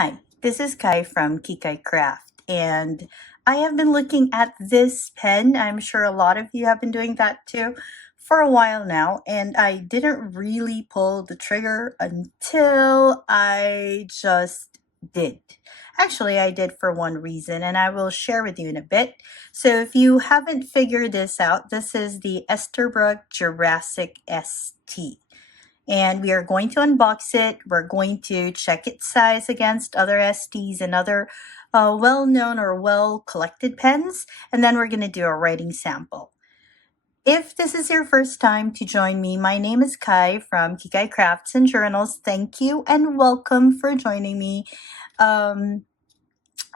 Hi, this is Kai from Kikai Craft, and I have been looking at this pen. I'm sure a lot of you have been doing that too for a while now, and I didn't really pull the trigger until I just did. Actually, I did for one reason, and I will share with you in a bit. So if you haven't figured this out, this is the Esterbrook Jurassic Estie, and we are going to unbox it. We're going to check its size against other STs and other well-known or well-collected pens, and then we're going to do a writing sample. If this is your first time to join me, my name is Kai from Kikai Crafts and Journals. Thank you and welcome for joining me. And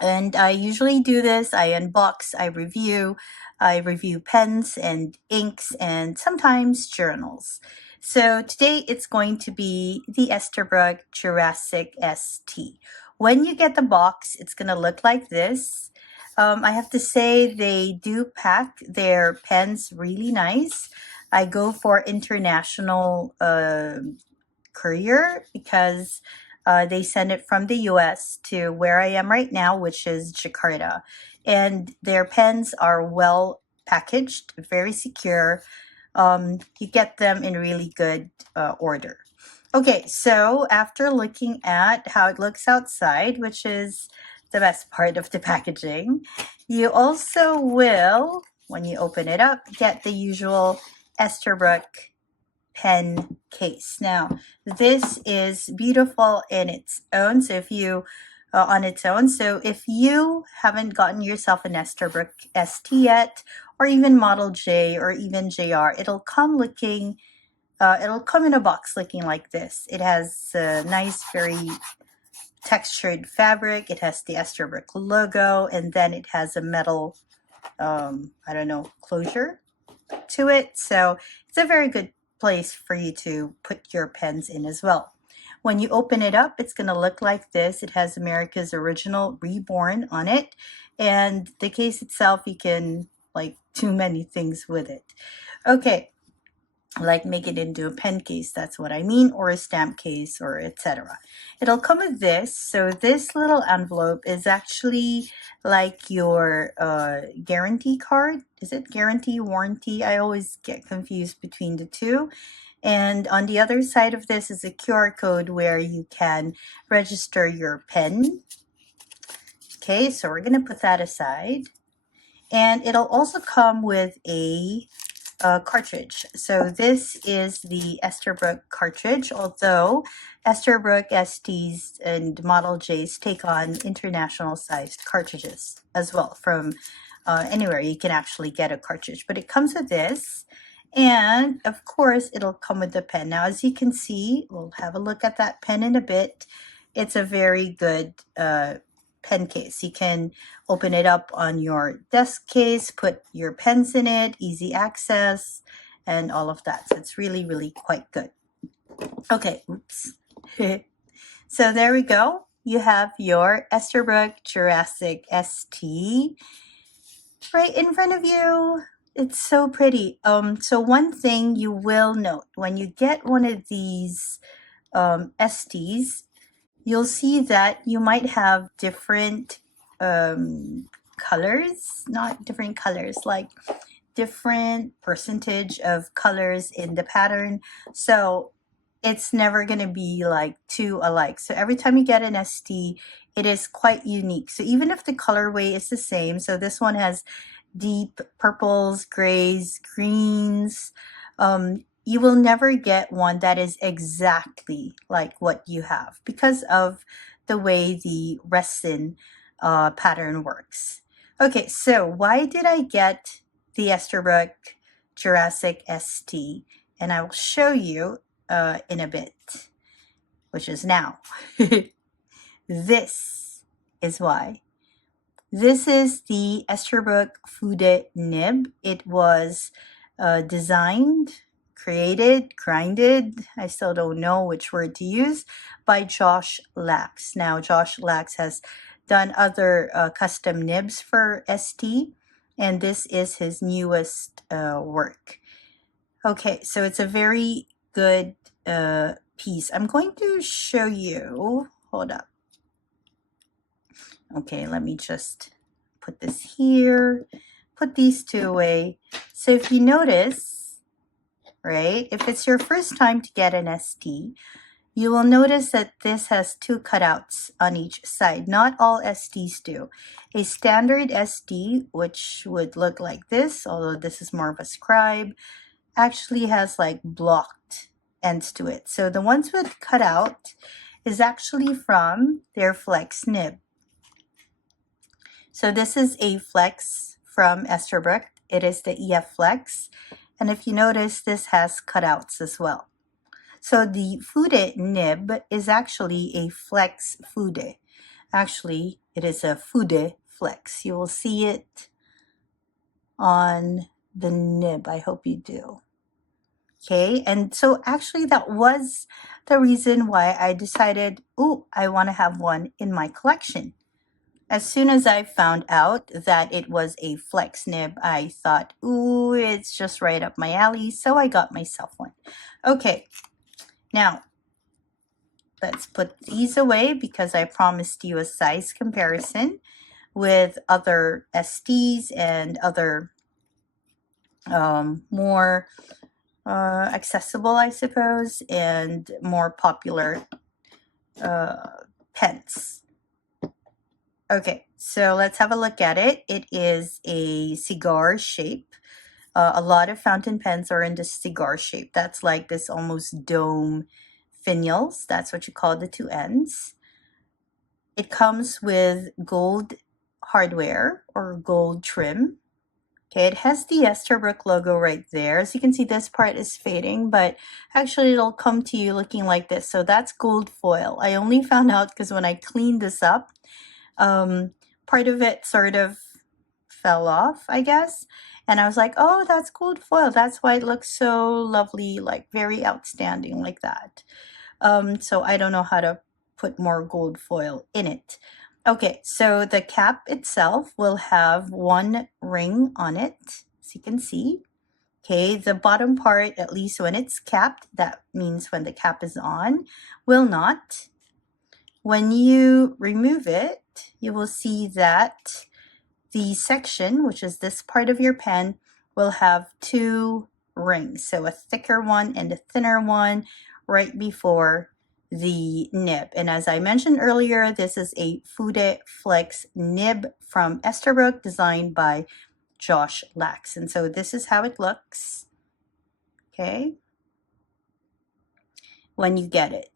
I usually do this. I unbox, I review pens and inks and sometimes journals. So today it's going to be the Esterbrook Jurassic Estie. When you get the box, it's going to look like this. I have to say they do pack their pens really nice. I go for international courier because they send it from the US to where I am right now, which is Jakarta. And their pens are well packaged, very secure. You get them in really good order. Okay, so after looking at how it looks outside, which is the best part of the packaging, you also will, when you open it up, get the usual Esterbrook pen case. Now, this is beautiful in its own. So if you on its own. So if you haven't gotten yourself an Esterbrook ST yet, or even Model J or even JR, it'll come looking, it'll come in a box looking like this. It has a nice, very textured fabric. It has the Esterbrook logo, and then it has a metal, I don't know, closure to it. So it's a very good place for you to put your pens in as well. When you open it up, it's going to look like this. It has America's Original Reborn on it. And the case itself, you can like do many things with it. Okay, like make it into a pen case, that's what I mean, or a stamp case, or etc. It'll come with this. So this little envelope is actually like your guarantee card. Is it guarantee, warranty? I always get confused between the two. And on the other side of this is a QR code where you can register your pen. Okay, so we're going to put that aside. And it'll also come with a cartridge. So this is the Esterbrook cartridge, although Esterbrook STs and Model Js take on international sized cartridges as well. From anywhere you can actually get a cartridge, but it comes with this. And of course, it'll come with the pen. Now, as you can see, we'll have a look at that pen in a bit. It's a very good pen case. You can open it up on your desk case, put your pens in it, easy access, and all of that. So it's really, really quite good. Okay, oops. So there we go. You have your Esterbrook Jurassic Estie right in front of you. It's so pretty. So one thing you will note when you get one of these STs, you'll see that you might have different colors, not different colors, like different percentage of colors in the pattern. So it's never going to be like two alike. So every time you get an ST, it is quite unique. So even if the colorway is the same, so this one has deep purples, grays, greens, you will never get one that is exactly like what you have because of the way the resin pattern works. Okay, so why did I get the Esterbrook Jurassic Estie? And I will show you in a bit, which is now. This is why. This is the Esterbrook Fude nib. It was designed, created, grinded, I still don't know which word to use, by Josh Lax. Now, Josh Lax has done other custom nibs for ST, and this is his newest work. Okay, so it's a very good piece. I'm going to show you, hold up. Okay, let me just put this here, put these two away. So if you notice, right, if it's your first time to get an Estie, you will notice that this has two cutouts on each side. Not all Esties do. A standard Estie, which would look like this, although this is more of a scribe, actually has like blocked ends to it. So the ones with cutout is actually from their Flex nib. So this is a Flex from Esterbrook. It is the EF Flex. And if you notice, this has cutouts as well. So the Fude nib is actually a Flex Fude. Actually, it is a Fude Flex. You will see it on the nib. I hope you do. Okay, and so actually that was the reason why I decided, oh, I want to have one in my collection. As soon as I found out that it was a Flex nib, I thought, ooh, it's just right up my alley, so I got myself one. Okay. Now, let's put these away because I promised you a size comparison with other Esties and other more accessible, I suppose, and more popular pens. Okay, so let's have a look at it. It is a cigar shape. A lot of fountain pens are in the cigar shape. That's like this almost dome finials. That's what you call the two ends. It comes with gold hardware or gold trim. Okay, it has the Esterbrook logo right there. As you can see, this part is fading, but actually it'll come to you looking like this. So that's gold foil. I only found out because when I cleaned this up, part of it sort of fell off, I guess. And I was like, oh, that's gold foil. That's why it looks so lovely, like very outstanding like that. So I don't know how to put more gold foil in it. Okay, so the cap itself will have one ring on it, as you can see. Okay, the bottom part, at least when it's capped, that means when the cap is on, will not. When you remove it, you will see that the section, which is this part of your pen, will have two rings. So a thicker one and a thinner one right before the nib. And as I mentioned earlier, this is a Fude Flex nib from Esterbrook designed by Josh Lax. And so this is how it looks, okay, when you get it.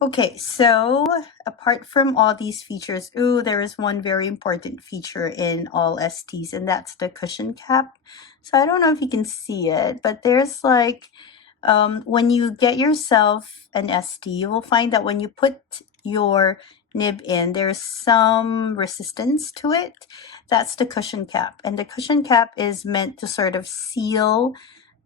Okay, so apart from all these features, ooh, there is one very important feature in all Esties, and that's the cushion cap. So I don't know if you can see it, but there's like, when you get yourself an Estie, you will find that when you put your nib in, there's some resistance to it. That's the cushion cap. And the cushion cap is meant to sort of seal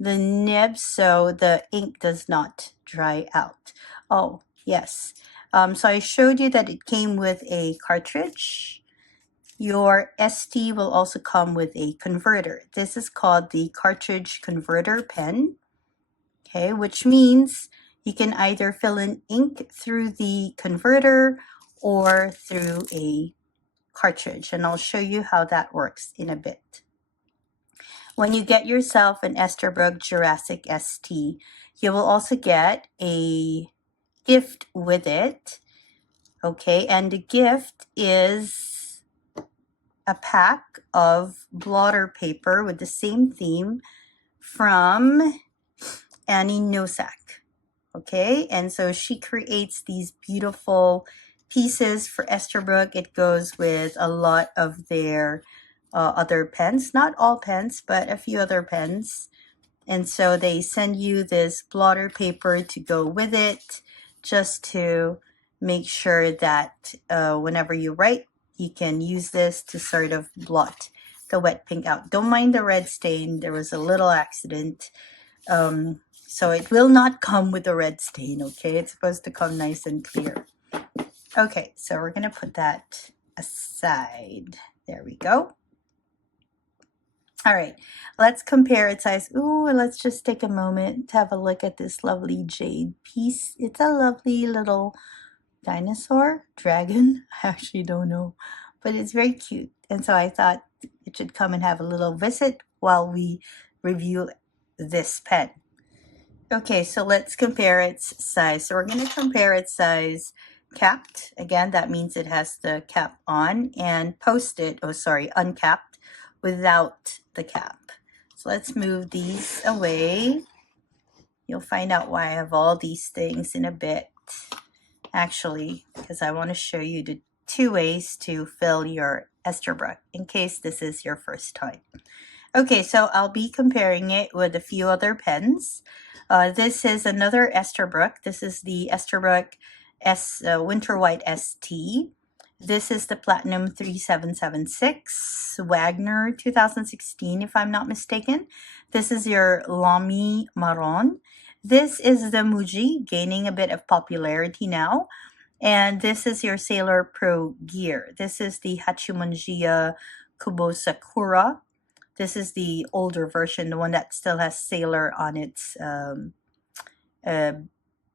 the nib so the ink does not dry out. Oh, yes. So I showed you that it came with a cartridge. Your Estie will also come with a converter. This is called the cartridge converter pen, okay, which means you can either fill in ink through the converter or through a cartridge, and I'll show you how that works in a bit. When you get yourself an Esterbrook Jurassic Estie, you will also get a gift with it, okay, and the gift is a pack of blotter paper with the same theme from Annie Nosak, okay, and so she creates these beautiful pieces for Esterbrook. It goes with a lot of their other pens, not all pens, but a few other pens, and so they send you this blotter paper to go with it, just to make sure that whenever you write, you can use this to sort of blot the wet pink out. Don't mind the red stain. There was a little accident. So it will not come with a red stain, okay? It's supposed to come nice and clear. Okay, so we're going to put that aside. There we go. All right, let's compare its size. Ooh, let's just take a moment to have a look at this lovely jade piece. It's a lovely little dinosaur, dragon. I actually don't know, but it's very cute. And so I thought it should come and have a little visit while we review this pen. Okay, so let's compare its size. So we're going to compare its size capped. Again, that means it has the cap on, and posted, oh sorry, uncapped without the cap. So let's move these away. You'll find out why I have all these things in a bit. Actually, because I want to show you the two ways to fill your Esterbrook in case this is your first time. Okay, so I'll be comparing it with a few other pens. This is another Esterbrook. This is the Esterbrook Winter White ST. This is the Platinum 3776, Wagner 2016, if I'm not mistaken. This is your Lamy Marron. This is the Muji, gaining a bit of popularity now. And this is your Sailor Pro Gear. This is the Hachimanjiya Kubo Sakura. This is the older version, the one that still has Sailor on its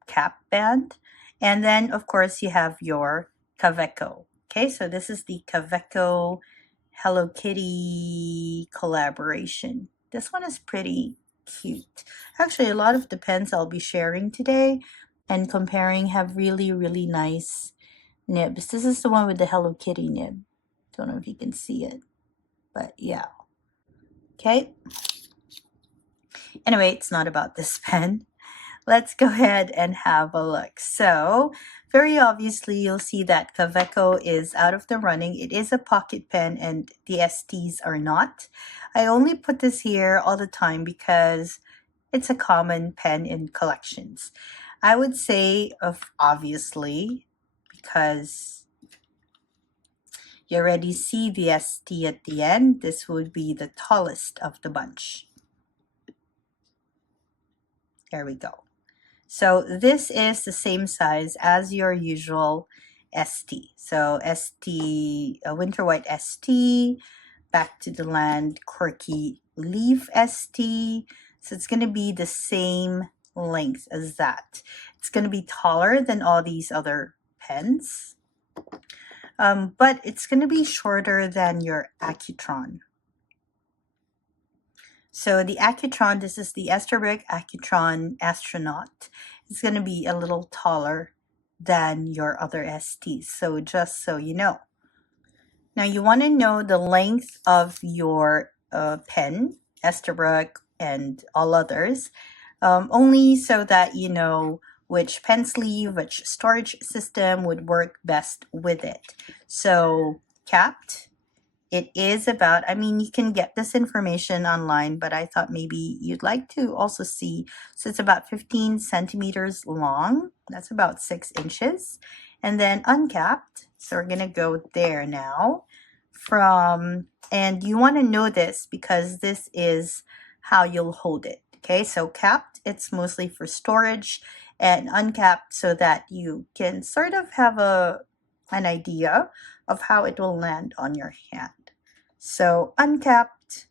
cap band. And then, of course, you have your Kaweco. Okay, so this is the Kaweco Hello Kitty collaboration. This one is pretty cute. Actually, a lot of the pens I'll be sharing today and comparing have really, really nice nibs. This is the one with the Hello Kitty nib. Don't know if you can see it, but yeah. Okay. Anyway, it's not about this pen. Let's go ahead and have a look. So, very obviously, you'll see that Kaweco is out of the running. It is a pocket pen and the STs are not. I only put this here all the time because it's a common pen in collections. I would say, obviously, because you already see the ST at the end, this would be the tallest of the bunch. There we go. So this is the same size as your usual ST. So ST, Winter White ST, Back to the Land Quirky Leaf ST. So it's going to be the same length as that. It's going to be taller than all these other pens. But it's going to be shorter than your Accutron. So the Accutron, this is the Esterbrook Accutron Astronaut. It's going to be a little taller than your other STs. So just so you know. Now you want to know the length of your pen, Esterbrook and all others, only so that you know which pen sleeve, which storage system would work best with it. So capped. It is about, I mean, you can get this information online, but I thought maybe you'd like to also see. So it's about 15 centimeters long. That's about 6 inches. And then uncapped. So we're going to go there now. And you want to know this because this is how you'll hold it. Okay, so capped, it's mostly for storage, and uncapped so that you can sort of have an idea of how it will land on your hand. So uncapped,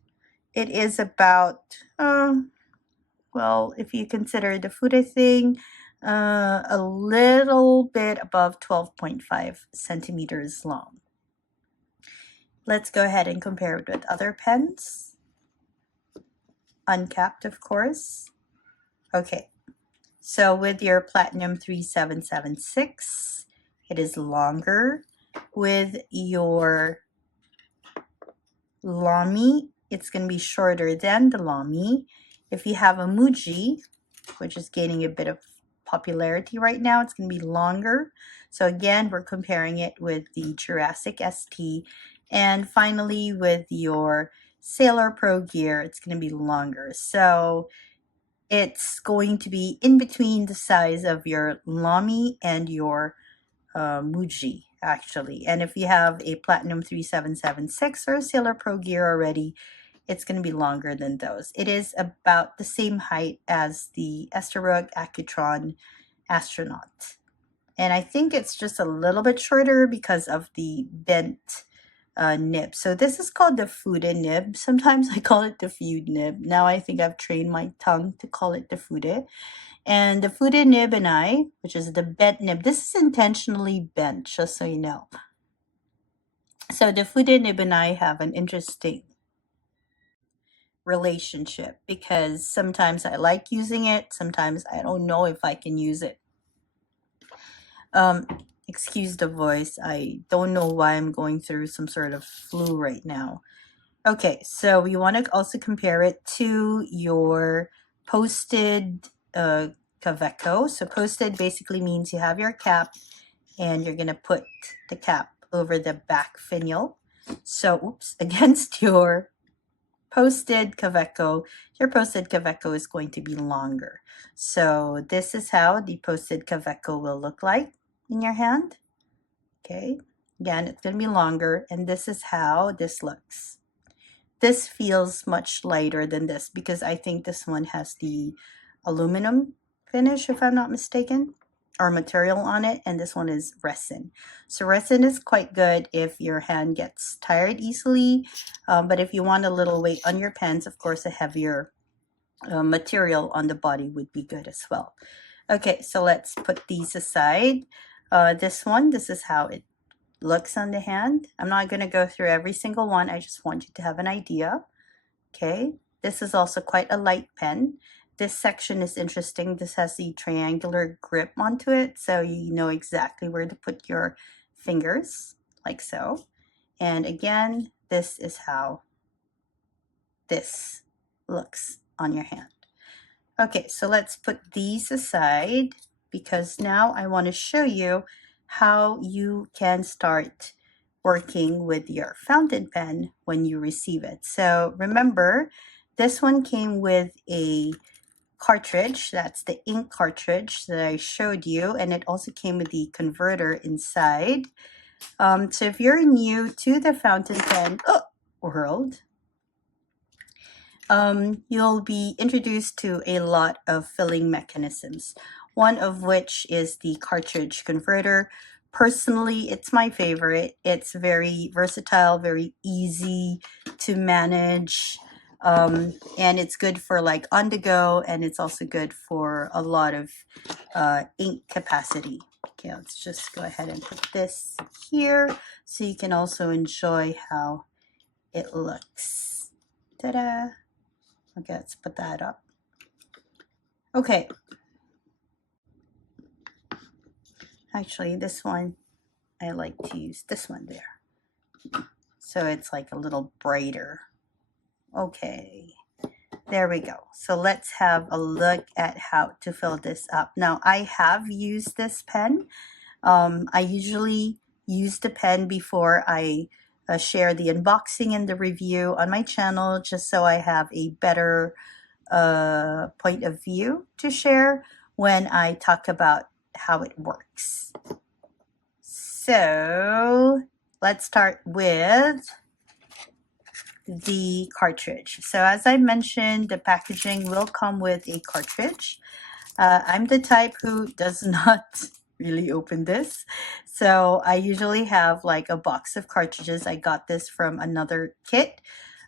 it is about, well, if you consider the Fude thing, a little bit above 12.5 centimeters long. Let's go ahead and compare it with other pens. Uncapped, of course. Okay, so with your Platinum 3776, it is longer. With your Lamy, it's going to be shorter than the Lamy. If you have a Muji, which is gaining a bit of popularity right now, it's going to be longer. So again, we're comparing it with the Jurassic ST. And finally, with your Sailor Pro Gear, it's going to be longer. So it's going to be in between the size of your Lamy and your Muji, actually. And if you have a Platinum 3776 or a Sailor Pro Gear already, it's going to be longer than those. It is about the same height as the Esterbrook Accutron Astronaut. And I think it's just a little bit shorter because of the bent nib. So this is called the Fude nib. Sometimes I call it the Fude nib. Now I think I've trained my tongue to call it the Fude. And the Fude nib and I, which is the bent nib, this is intentionally bent, just so you know. So the Fude nib and I have an interesting relationship because sometimes I like using it, sometimes I don't know if I can use it. Excuse the voice. I don't know why I'm going through some sort of flu right now. Okay, so we want to also compare it to your posted Kaveco. So posted basically means you have your cap and you're going to put the cap over the back finial. So, oops, against your posted Kaveco, your posted Kaveco is going to be longer. So this is how the posted Kaveco will look like in your hand. Okay, again, it's going to be longer, and this is how this looks. This feels much lighter than this because I think this one has the aluminum finish, if I'm not mistaken, or material on it, and this one is resin. So resin is quite good if your hand gets tired easily, but if you want a little weight on your pens, of course, a heavier material on the body would be good as well. Okay, so let's put these aside. This is how it looks on the hand. I'm not going to go through every single one. I just want you to have an idea. Okay, this is also quite a light pen. This section is interesting. This has the triangular grip onto it, so you know exactly where to put your fingers, like so. And again, this is how this looks on your hand. Okay, so let's put these aside because now I want to show you how you can start working with your fountain pen when you receive it. So remember, this one came with a cartridge. That's the ink cartridge that I showed you, and it also came with the converter inside. So if you're new to the fountain pen world, you'll be introduced to a lot of filling mechanisms, one of which is the cartridge converter. Personally, it's my favorite. It's very versatile, very easy to manage, and it's good for like on the go, and it's also good for a lot of ink capacity. Okay, let's just go ahead and put this here so you can also enjoy how it looks. Ta-da! Okay, let's put that up. Okay. Actually, this one, I like to use this one there. So it's like a little brighter. Okay, there we go. So let's have a look at how to fill this up. Now, I have used this pen. I usually use the pen before I share the unboxing and the review on my channel, just so I have a better point of view to share when I talk about how it works. So let's start with the cartridge. So as I mentioned, the packaging will come with a cartridge. I'm the type who does not really open this. So I usually have like a box of cartridges. I got this from another kit.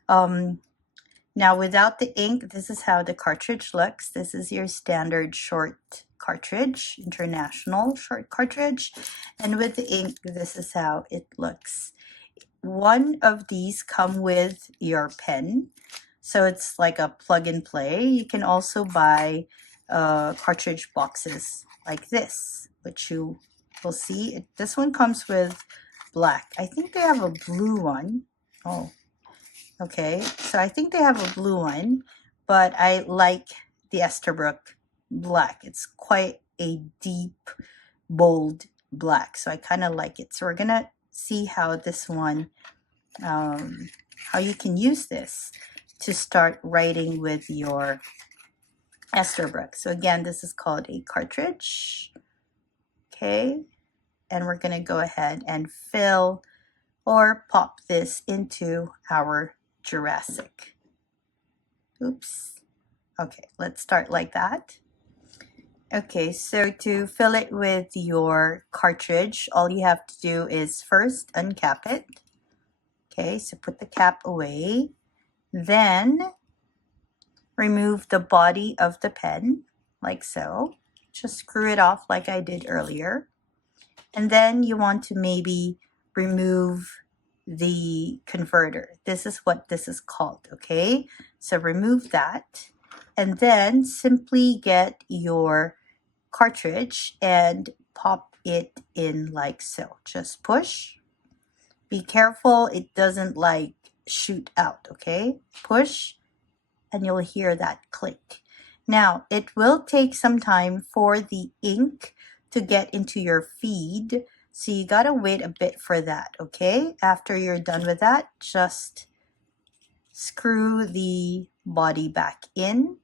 Now without the ink, this is how the cartridge looks. This is your standard short cartridge, international short cartridge. And with the ink, this is how it looks. One of these come with your pen. So it's like a plug and play. You can also buy cartridge boxes like this, which you will see. This one comes with black. I think they have a blue one. Oh, okay. So I think they have a blue one, but I like the Esterbrook black. It's quite a deep, bold black. So I kind of like it. So we're going to see how this one, how you can use this to start writing with your Esterbrook. So again, this is called a cartridge. Okay, and we're going to go ahead and fill or pop this into our Jurassic. Oops. Okay, let's start like that. Okay, so to fill it with your cartridge, all you have to do is first uncap it. Okay, so put the cap away. Then remove the body of the pen, like so. Just screw it off like I did earlier. And then you want to maybe remove the converter. This is what this is called, okay? So remove that. And then simply get your cartridge and pop it in like so. Just push. Be careful it doesn't like shoot out, okay? Push and you'll hear that click. Now, it will take some time for the ink to get into your feed, so you gotta wait a bit for that, okay? After you're done with that, just screw the body back in,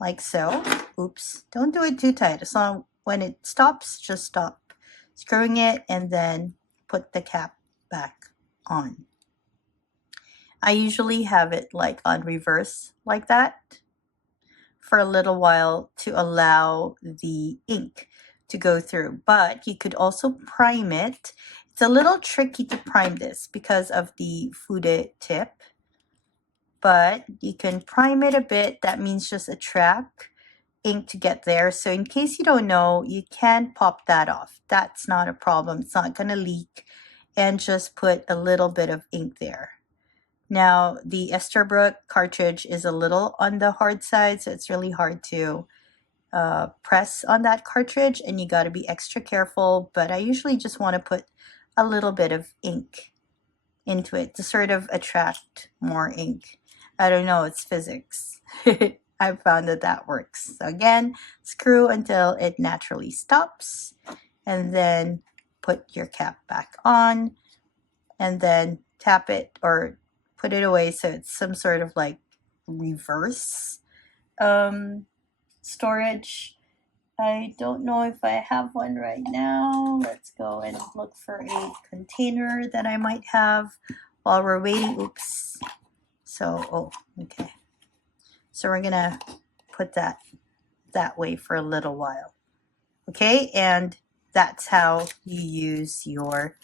like so. Oops, don't do it too tight. As long when it stops, just stop screwing it and then put the cap back on. I usually have it like on reverse like that for a little while to allow the ink to go through, but you could also prime it. It's a little tricky to prime this because of the Fude tip, but you can prime it a bit. That means just attract ink to get there. So in case you don't know, you can pop that off. That's not a problem. It's not going to leak, and just put a little bit of ink there. Now, the Esterbrook cartridge is a little on the hard side, so it's really hard to press on that cartridge, and you got to be extra careful, but I usually just want to put a little bit of ink into it to sort of attract more ink. I don't know, it's physics. I found that that works. So again, screw until it naturally stops, and then put your cap back on, and then tap it or put it away so it's some sort of like reverse storage. I don't know if I have one right now. Let's go and look for a container that I might have while we're waiting. Oops. So, oh, okay. So we're gonna put that way for a little while. Okay, and that's how you use your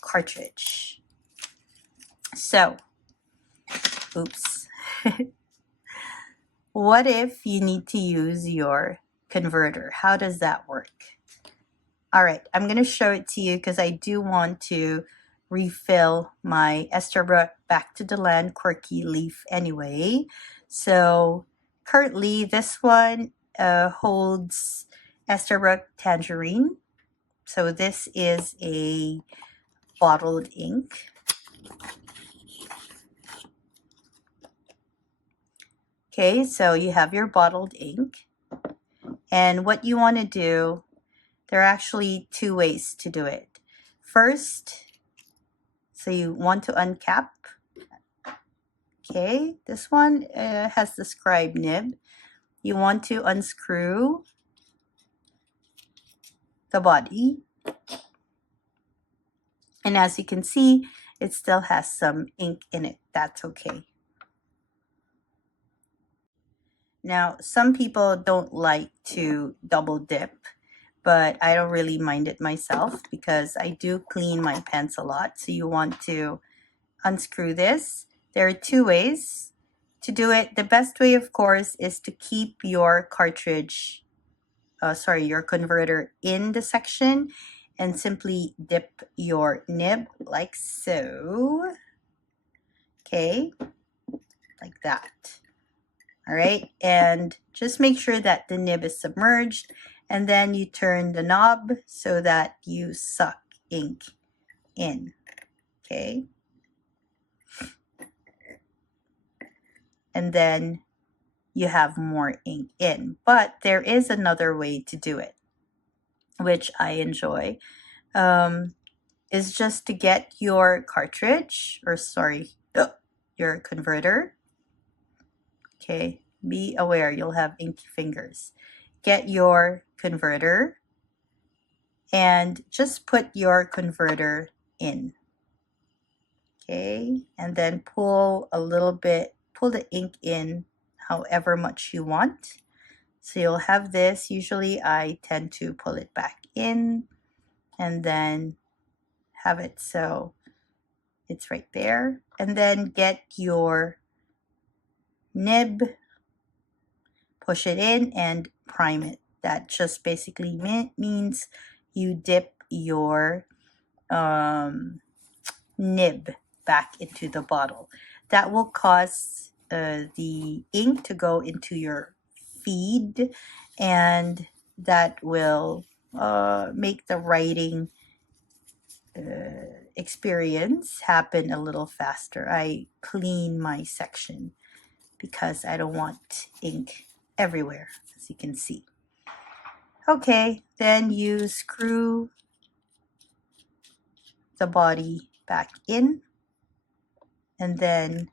cartridge. So, oops. What if you need to use your converter? How does that work? All right, I'm going to show it to you because I do want to refill my Esterbrook Back to the Land Quirky leaf anyway. So currently this one holds Esterbrook Tangerine. So this is a bottled ink. Okay, so you have your bottled ink. And what you want to do, there are actually two ways to do it. First, so you want to uncap. Okay, this one has the scribe nib. You want to unscrew the body. And as you can see, it still has some ink in it. That's okay. Now, some people don't like to double dip, but I don't really mind it myself because I do clean my pens a lot. So you want to unscrew this. There are two ways to do it. The best way, of course, is to keep your cartridge, your converter in the section and simply dip your nib like so. Okay, like that. All right, and just make sure that the nib is submerged, and then you turn the knob so that you suck ink in. Okay, and then you have more ink in. But there is another way to do it, which I enjoy, is just to get your cartridge, or your converter. Okay, be aware you'll have inky fingers. Get your converter and just put your converter in. Okay, and then pull a little bit, pull the ink in however much you want. So you'll have this. Usually I tend to pull it back in and then have it so It's right there. And then get your nib, push it in, and prime it. That just basically means you dip your nib back into the bottle. That will cause the ink to go into your feed, and that will make the writing experience happen a little faster. I clean my section because I don't want ink everywhere, as you can see. Okay, then you screw the body back in and then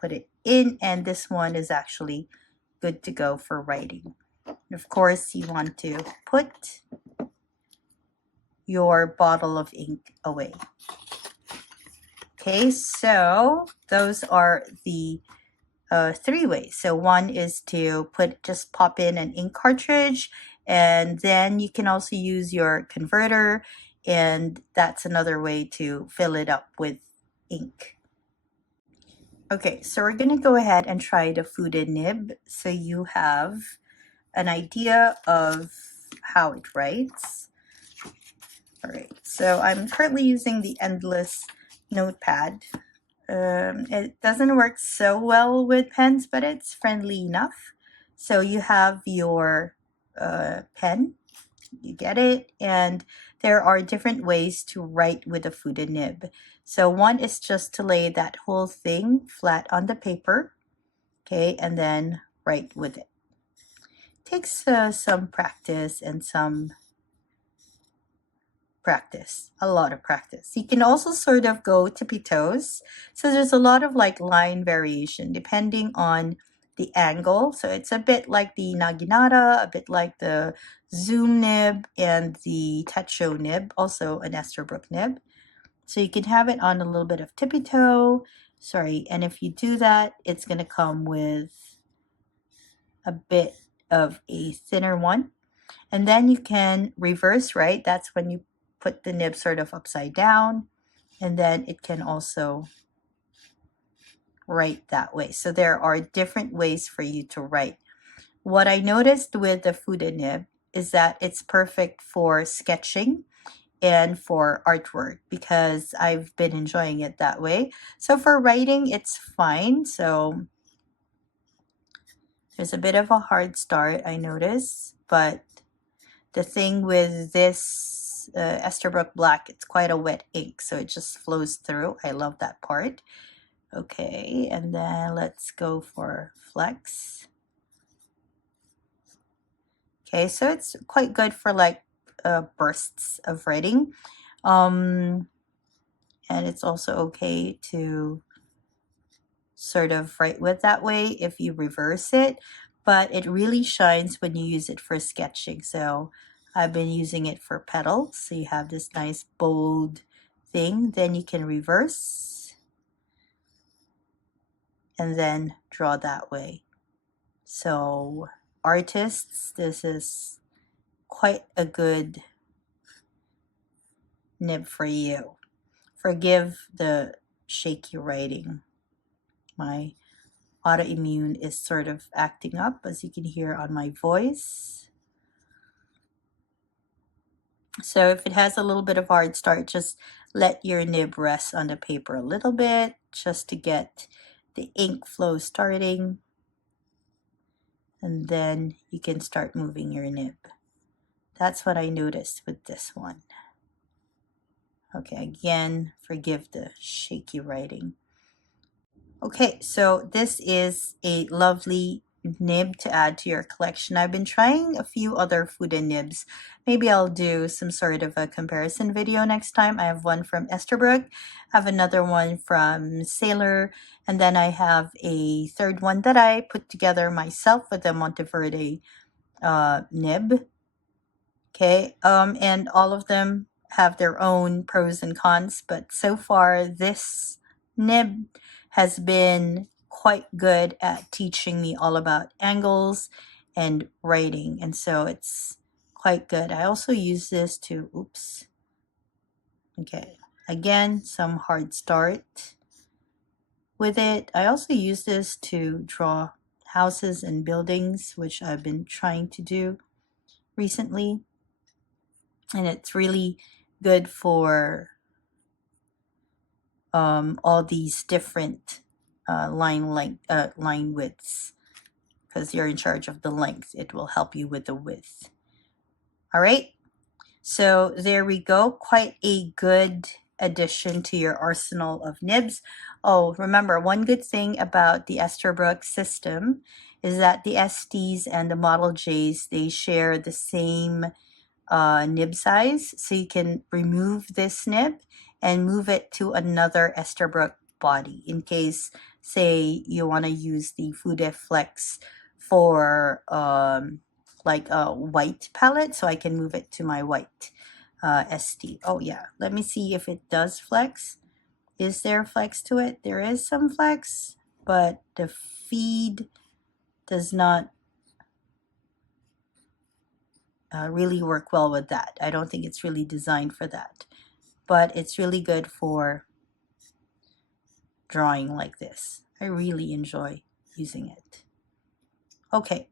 put it in, and this one is actually good to go for writing. And of course, you want to put your bottle of ink away. Okay, so those are the 3 ways. So one is to just pop in an ink cartridge, and then you can also use your converter, and that's another way to fill it up with ink. Okay, so we're gonna go ahead and try the Fude nib so you have an idea of how it writes. All right, so I'm currently using the Endless notepad. It doesn't work so well with pens, but it's friendly enough. So you have your pen, you get it, and there are different ways to write with a Fude nib. So one is just to lay that whole thing flat on the paper, okay, and then write with it. Takes some practice and a lot of practice. You can also sort of go tippy toes. So there's a lot of like line variation depending on the angle. So it's a bit like the Naginata, a bit like the Zoom nib and the Techo nib, also an Esterbrook nib. So you can have it on a little bit of tippy toe. Sorry, and if you do that, it's going to come with a bit of a thinner one. And then you can reverse, right? That's when you put the nib sort of upside down, and then it can also write that way. So there are different ways for you to write. What I noticed with the Fude nib is that it's perfect for sketching and for artwork because I've been enjoying it that way. So for writing, it's fine. So there's a bit of a hard start, I notice, but the thing with this Esterbrook Black, it's quite a wet ink, so it just flows through. I love that part. Okay, and then let's go for Flex. Okay, so it's quite good for like bursts of writing. And it's also okay to sort of write with that way if you reverse it, but it really shines when you use it for sketching. So I've been using it for petals. So you have this nice bold thing, then you can reverse and then draw that way. So artists, this is quite a good nib for you. Forgive the shaky writing. My autoimmune is sort of acting up, as you can hear on my voice. So if it has a little bit of hard start, just let your nib rest on the paper a little bit just to get the ink flow starting. And then you can start moving your nib. That's what I noticed with this one. Okay, again, forgive the shaky writing. Okay, so this is a lovely nib to add to your collection. I've been trying a few other Fude nibs. Maybe I'll do some sort of a comparison video next time. I have one from Esterbrook, I have another one from Sailor, and then I have a third one that I put together myself with the Monteverde nib. Okay, and all of them have their own pros and cons, but so far this nib has been quite good at teaching me all about angles and writing, and so it's quite good. I also use this to, I Again, some hard start with it. I also use this to draw houses and buildings, which I've been trying to do recently. And it's really good for all these different line widths, because you're in charge of the length. It will help you with the width. All right, so there we go. Quite a good addition to your arsenal of nibs. Oh, remember, one good thing about the Esterbrook system is that the Estes and the Model Js, they share the same nib size, so you can remove this nib and move it to another Esterbrook body in case, say, you want to use the Fude Flex for like a white palette, so I can move it to my white Estie. Oh yeah, let me see if it does flex. Is there flex to it? There is some flex, but the feed does not really work well with that. I don't think it's really designed for that, but it's really good for drawing like this. I really enjoy using it. Okay.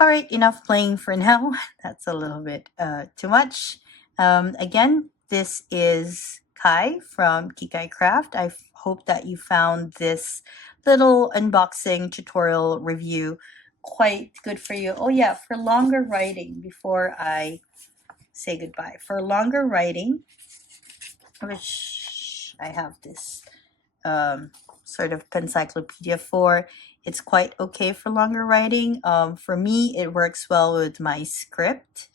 All right, enough playing for now. That's a little bit too much. Again, this is Kai from Kikai Craft. I hope that you found this little unboxing tutorial review quite good for you. Oh yeah, for longer writing, before I say goodbye, for longer writing, which I have this sort of encyclopedia for, it's quite okay for longer writing. For me, it works well with my script.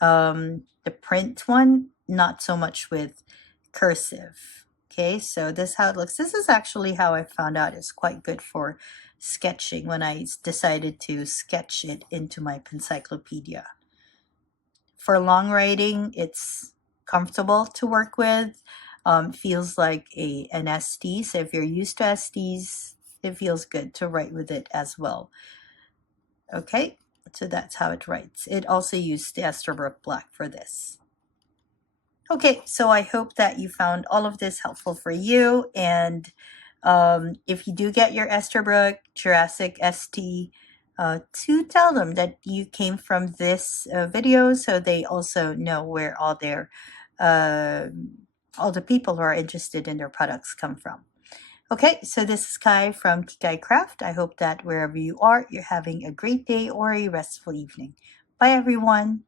The print one, not so much with cursive. Okay, so this is how it looks. This is actually how I found out it's quite good for sketching when I decided to sketch it into my encyclopedia. For long writing, it's comfortable to work with. Feels like an Estie, so if you're used to Esties, it feels good to write with it as well. Okay, so that's how it writes. It also used the Esterbrook Black for this. Okay, so I hope that you found all of this helpful for you, and if you do get your Esterbrook Jurassic Estie, to tell them that you came from this video, so they also know where all the people who are interested in their products come from. Okay, so this is Kai from Kikai Craft. I hope that wherever you are, you're having a great day or a restful evening. Bye, everyone.